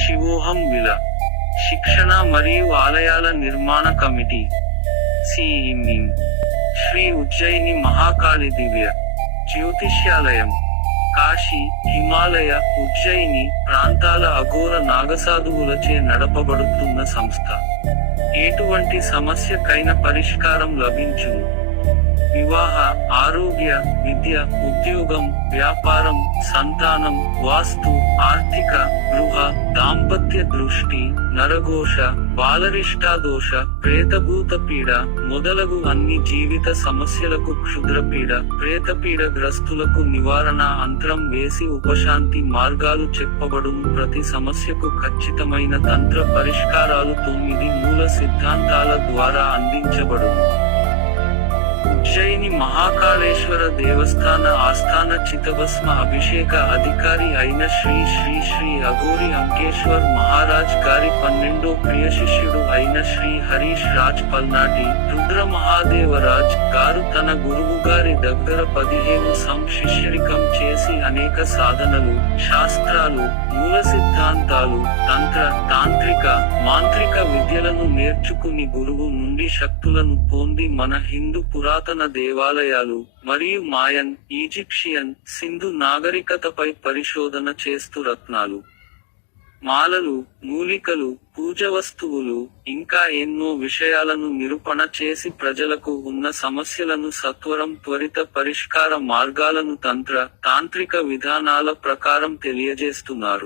శివోహం విల శిక్షణ మరియు ఆలయాల నిర్మాణ కమిటీ సిఇమిం శ్రీ ఉజ్జయిని మహాకాళి దివ్య జ్యోతిష్యాలయం కాశీ, హిమాలయ, ఉజ్జయిని ప్రాంతాల అఘోర నాగసాధువులచే నడపబడుతున్న సంస్థ. ఎటువంటి సమస్యకైన పరిష్కారం లభించును. వివాహ, ఆరోగ్య, విద్య, ఉద్యోగం, వ్యాపారం, సంతానం, వాస్తు, ఆర్థిక, గృహ, దాంపత్య దృష్టి, నరఘోష, బాలరిష్టాదోష, ప్రేతభూత పీడ మొదలగు అన్ని జీవిత సమస్యలకు క్షుద్రపీడ, ప్రేతపీడ గ్రస్తులకు నివారణ అంతరం వేసి ఉపశాంతి మార్గాలు చెప్పబడును. ప్రతి సమస్యకు ఖచ్చితమైన తంత్ర పరిష్కారాలు 9 మూల సిద్ధాంతాల ద్వారా అందించబడును. ఉజ్జయిని మహాకాళేశ్వర దేవస్థాన ఆస్థాన చితభస్మ అభిషేక అధికారి అయిన శ్రీ శ్రీ శ్రీ అఘోరి అంకేశ్వర్ మహారాజ్ గారి 12వ ప్రియ శిష్యుడు అయిన శ్రీ హరీష్ రాజ్ పల్నాటి రుద్ర మహాదేవరాజ్ గారు తన గురువు గారి దగ్గర 15 శిష్యరికం చేసి అనేక సాధనలు, శాస్త్రాలు, మూల సిద్ధాంతాలు, తంత్ర, తాంత్రిక, మాంత్రిక విద్యలను నేర్చుకుని గురువు నుండి శక్తులను పొంది మన హిందూ పురాతన దేవాలయాలు మరియు మాయన్, ఈజిప్షియన్, సింధు నాగరికతపై పరిశోధన చేస్తూ రత్నాలు, మాలలు, మూలికలు, పూజ వస్తువులు, ఇంకా ఎన్నో విషయాలను నిరూపణ చేసి ప్రజలకు ఉన్న సమస్యలను సత్వరం త్వరిత పరిష్కార మార్గాలను తంత్ర, తాంత్రిక విధానాల ప్రకారం తెలియజేస్తున్నారు.